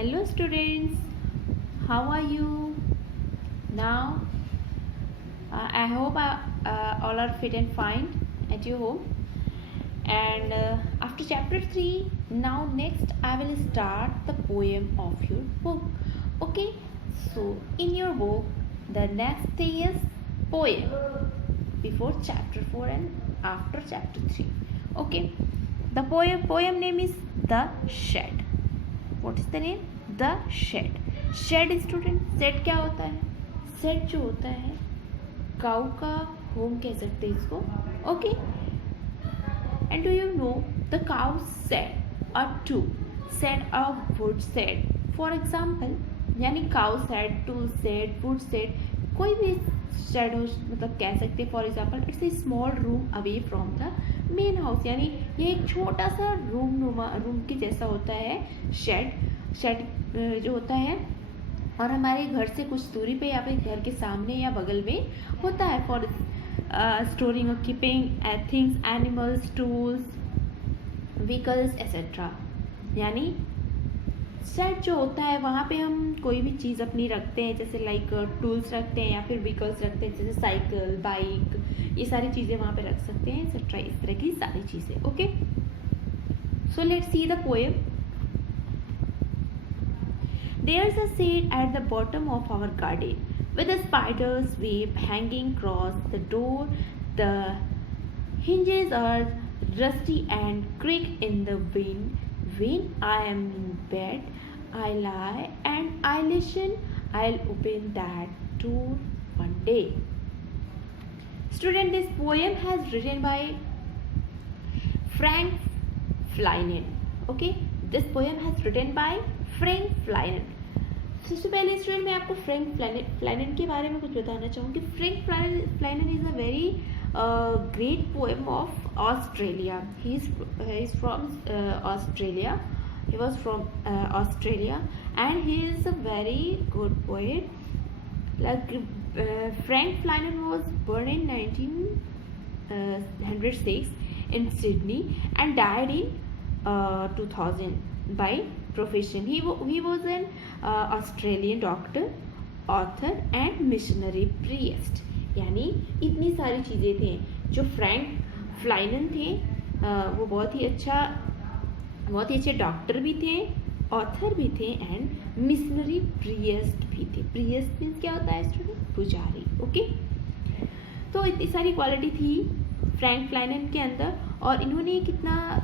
Hello students, how are you now? I hope all are fit and fine at your home. And after chapter 3, now next I will start the poem of your book. Okay, so in your book, the next thing is poem before chapter 4 and after chapter 3. Okay, the poem name is The Shed. What is the name? The Shed. Shed student, set क्या होता है? Set जो होता है काऊ का home कह सकते हैं इसको. Okay, and do you know the cow shed or tool shed or wood shed. For example, यानी cow shed, tool shed, wood shed, कोई भी शेड हो मतलब कह सकते हैं. For example, it's a small room away from the main house, यानी ये एक छोटा सा रूम के जैसा होता है शेड जो होता है, और हमारे घर से कुछ दूरी पे या फिर घर के सामने या बगल में होता है. फॉर स्टोरिंग और keeping things, animals, tools, vehicles etcetera. यानी शेड जो होता है वहाँ पे हम कोई भी चीज़ अपनी रखते हैं, जैसे लाइक टूल्स रखते हैं या फिर व्हीकल्स रखते हैं, जैसे साइकिल, बाइक, ये सारी चीज़ें वहाँ पे रख सकते हैं एक्सेट्रा. इस तरह की सारी चीज़ें. Okay, so let's see the poem. There's a shade at the bottom of our garden, with a spider's web hanging across the door. The hinges are rusty and creak in the wind. When I am in bed, I lie and I listen. I'll open that door one day. Student, this poem has written by Frank Flinan. Okay, this poem has written by Frank Flynn. सबसे पहले student मैं आपको Frank फ्लाइनन के बारे में कुछ बताना चाहूँगी. Frank Flynn is a very great poem of Australia. He is from Australia. He was from Australia, and he is a very good poet. Like Frank Flinan was born in 1906 in Sydney and died in 2000 by profession. He was an Australian doctor, author and missionary priest. यानी इतनी सारी चीज़ें थी. जो Frank फ्लाइनन थे वो बहुत ही अच्छे डॉक्टर भी थे, ऑथर भी थे एंड मिशनरी प्रियस्ट भी थे. प्रियस्ट मीन्स क्या होता है स्टूडेंट? पुजारी. ओके, तो इतनी सारी क्वालिटी थी फ्रैंक फ्लाइनन के अंदर, और इन्होंने कितना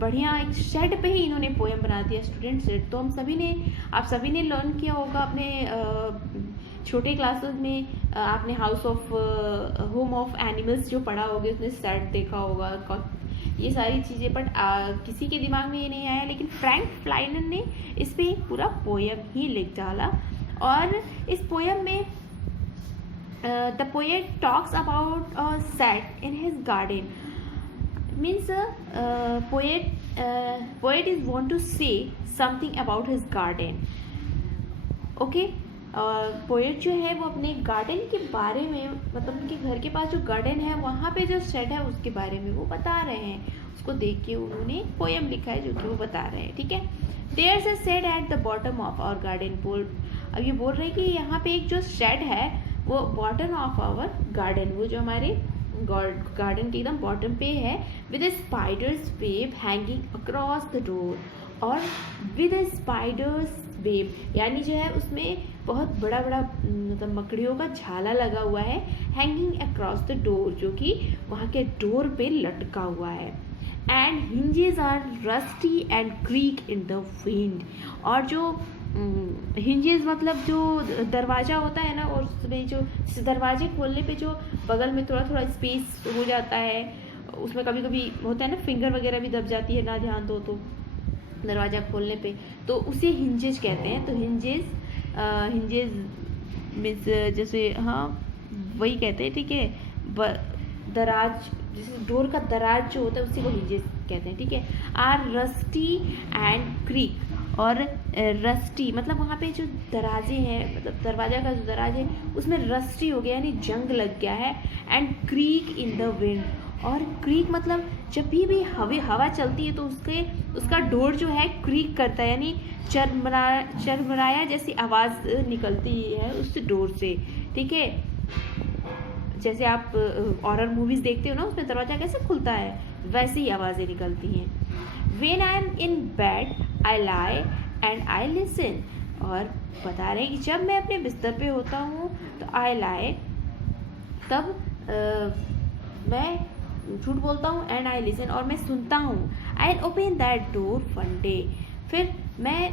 बढ़िया एक शेड पे ही इन्होंने पोएम बना दिया. स्टूडेंट, शेड तो आप सभी ने लर्न किया होगा अपने छोटे क्लासेस में. आपने house of home of animals जो पढ़ा होगा उसने शेड देखा होगा, ये सारी चीज़ें. बट किसी के दिमाग में ये नहीं आया, लेकिन फ्रैंक फ्लाइनन ने इस पर एक पूरा पोएम ही लिख डाला. और इस पोएम में the poet talks about a shed in his garden. Means poet is want to say something about his garden. Okay, poet जो है वो अपने गार्डन के बारे में, मतलब उनके घर के पास जो गार्डन है वहाँ पे जो शेड है उसके बारे में वो बता रहे हैं. उसको देख के उन्होंने पोएम लिखा है जो कि वो बता रहे हैं. ठीक है. There's a shed at the bottom of our garden. अब ये बोल रहे हैं कि यहाँ पे एक जो शेड है वो बॉटम ऑफ आवर गार्डन, वो जो हमारे गार्डन के एकदम बॉटम पे है. With spiders web hanging across the door. और विद स्पाइडर्स वेब यानी जो है उसमें बहुत बड़ा मतलब मकड़ियों का झाला लगा हुआ है. हैंगिंग अक्रॉस द डोर, जो कि वहाँ के डोर पे लटका हुआ है. And hinges are rusty and creak in the wind. और जो हिंजेस मतलब जो दरवाज़ा होता है ना, और उसमें जो दरवाजे खोलने पे जो बगल में थोड़ा थोड़ा स्पेस हो जाता है, उसमें कभी कभी होता है ना फिंगर वगैरह भी दब जाती है ना ध्यान दो तो दरवाज़ा खोलने पे, तो उसे हिंजेस कहते हैं. तो हिंजेस मीन्स जैसे हाँ वही कहते हैं. ठीक है. दराज, जैसे डोर का दराज जो होता है उसी को हिंजेस कहते हैं. ठीक है. Are rusty and creak. और रस्टी मतलब वहाँ पे जो दराजे हैं, मतलब दरवाज़ा का जो दराज है उसमें रस्टी हो गया यानी जंग लग गया है. And creak in the wind. और क्रीक मतलब जब भी हवा चलती है तो उसका डोर जो है क्रीक करता है, यानी चरमराया जैसी आवाज़ निकलती है उस डोर से, ठीक है। जैसे आप हॉरर मूवीज़ देखते हो ना, उसमें दरवाज़ा कैसे खुलता है, वैसे ही आवाज़ें निकलती हैं। When I am in bed, I lie and I listen। और बता रहे हैं कि जब मैं अपने बिस्तर पे होता हूँ तो I lie, तब मैं झूठ बोलता हूँ, and I listen, और मैं सुनता हूँ। I open that door one day। फिर मैं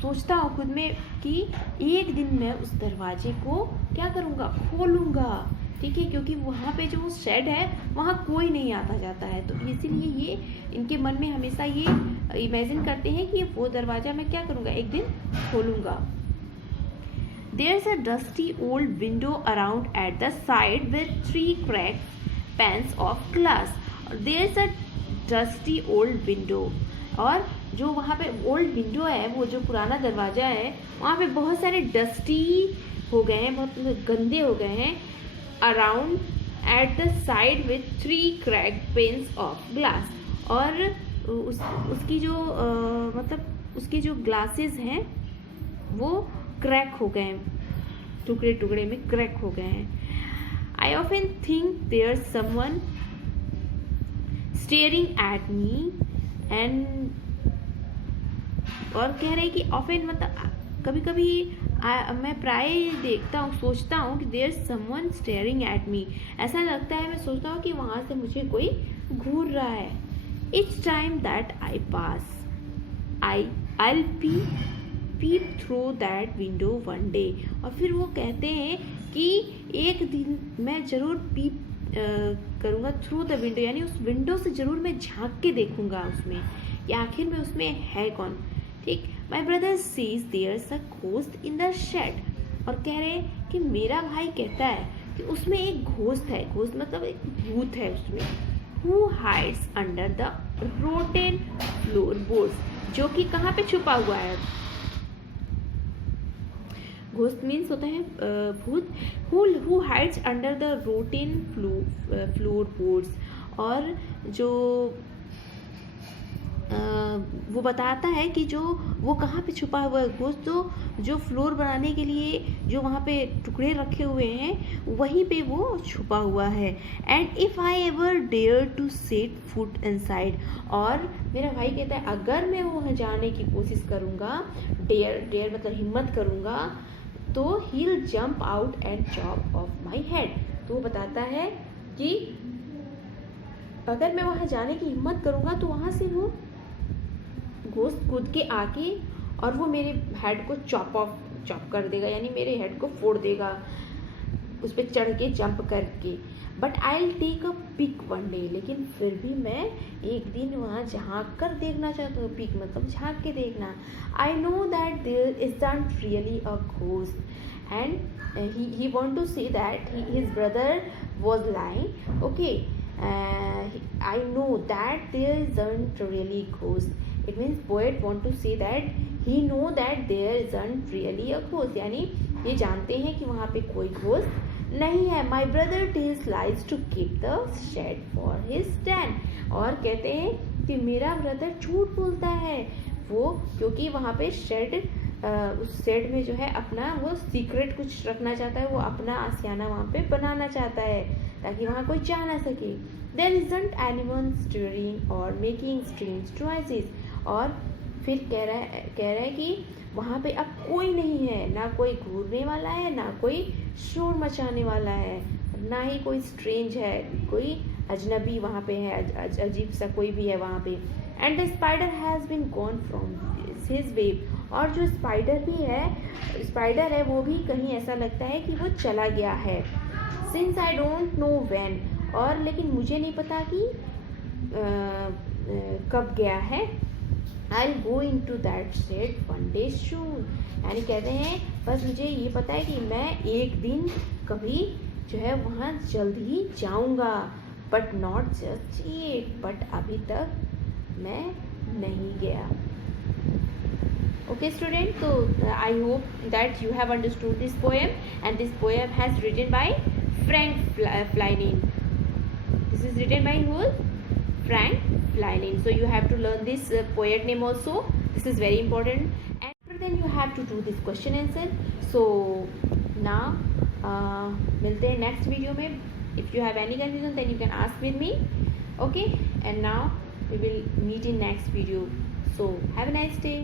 सोचता हूँ खुद में कि एक दिन मैं उस दरवाजे को क्या करूँगा, खोलूँगा, ठीक है, क्योंकि वहाँ पे जो शेड है वहाँ कोई नहीं आता जाता है, तो इसीलिए ये इनके मन में हमेशा ये इमेजिन करते हैं कि वो दरवाज़ा मैं क्या करूँगा, एक दिन खोलूँगा। There's a dusty old window around at the side with 3 cracked panes of glass। There's a dusty old window, और जो वहाँ पे ओल्ड विंडो है, वो जो पुराना दरवाज़ा है, वहाँ पे बहुत सारे डस्टी हो गए हैं, बहुत गंदे हो गए हैं। Around at the side with 3 cracked panes of glass, और उसकी जो मतलब उसके जो ग्लासेस हैं वो क्रैक हो गए हैं, टुकड़े टुकड़े में क्रैक हो गए हैं। I often think there someone staring at me and, और कह रहे हैं कि ऑफन मतलब कभी कभी मैं प्राय देखता हूँ, सोचता हूँ कि there someone staring at me, ऐसा लगता है, मैं सोचता हूँ कि वहाँ से मुझे कोई घूर रहा है। Each time that I pass I'll peep through that window one day। और फिर वो कहते हैं कि एक दिन मैं ज़रूर पीप करूँगा थ्रू द विंडो, यानी उस विंडो से ज़रूर मैं झांक के देखूँगा उसमें कि आखिर में उसमें है कौन, ठीक। My brother sees there's a ghost in the shed, और कह रहे हैं कि मेरा भाई कहता है कि उसमें एक घोस्ट है, घोस्ट मतलब एक भूत है उसमें। Who hides under the rotten floorboards, जो कि कहाँ पे छुपा हुआ है। घोस्ट मीन्स होता है भूत। Who hides under the rotten floorboards, और जो वो बताता है कि जो वो कहाँ पे छुपा हुआ है घोस्ट, तो जो फ्लोर बनाने के लिए जो वहाँ पे टुकड़े रखे हुए हैं वहीं पे वो छुपा हुआ है। And if I ever dare to set foot inside, और मेरा भाई कहता है अगर मैं वहाँ जाने की कोशिश करूँगा, डेयर मतलब हिम्मत करूँगा, तो he'll jump out and chop off my head। तो वो बताता है कि अगर मैं वहाँ जाने की हिम्मत करूँगा तो वहाँ से वो घोस्ट कूद के आके और वो मेरे हेड को चॉप कर देगा, यानी मेरे हेड को फोड़ देगा उस पर चढ़ के जंप करके। But I will take a peek one day, लेकिन फिर भी मैं एक दिन वहाँ झाँक कर देखना चाहता हूँ। पिक मतलब झाँक के देखना। I know that there isn't really a ghost and he want to say that his brother was lying, okay। I know that there isn't really ghost, it means poet want to say that he know that there isn't really a ghost, यानी ये जानते हैं कि वहाँ पे कोई ghost नहीं है। My brother tells lies to keep the shed for his den, और कहते हैं कि मेरा ब्रदर झूठ बोलता है वो, क्योंकि वहाँ पे शेड उस शेड में जो है अपना वो सीक्रेट कुछ रखना चाहता है, वो अपना आशियाना वहाँ पे बनाना चाहता है ताकि वहाँ कोई जा ना सके। There isn't anyone stirring or making strange noises, और फिर कह रहा है कि वहाँ पे अब कोई नहीं है, ना कोई घूरने वाला है, ना कोई शोर मचाने वाला है, ना ही कोई स्ट्रेंज है, कोई अजनबी वहाँ पे है, अजीब सा कोई भी है वहाँ पे। And the spider has been gone from his web, और जो स्पाइडर है वो भी कहीं ऐसा लगता है कि वो चला गया है। Since I don't know when, और लेकिन मुझे नहीं पता कि कब गया है। I'll go into that shed one day soon, यानी कहते हैं बस मुझे ये पता है कि मैं एक दिन कभी जो है वहाँ जल्द ही जाऊँगा, but not just yet, but अभी तक मैं नहीं गया। Okay student, so I hope that you have understood this poem, and this poem has written by Frank Flynin. This is written by who? Frank. So you have to learn this poet name also. This is very important. And after then you have to do this question answer. So now मिलते हैं next video में. If you have any confusion then you can ask with me. Okay, and now we will meet in next video. So have a nice day.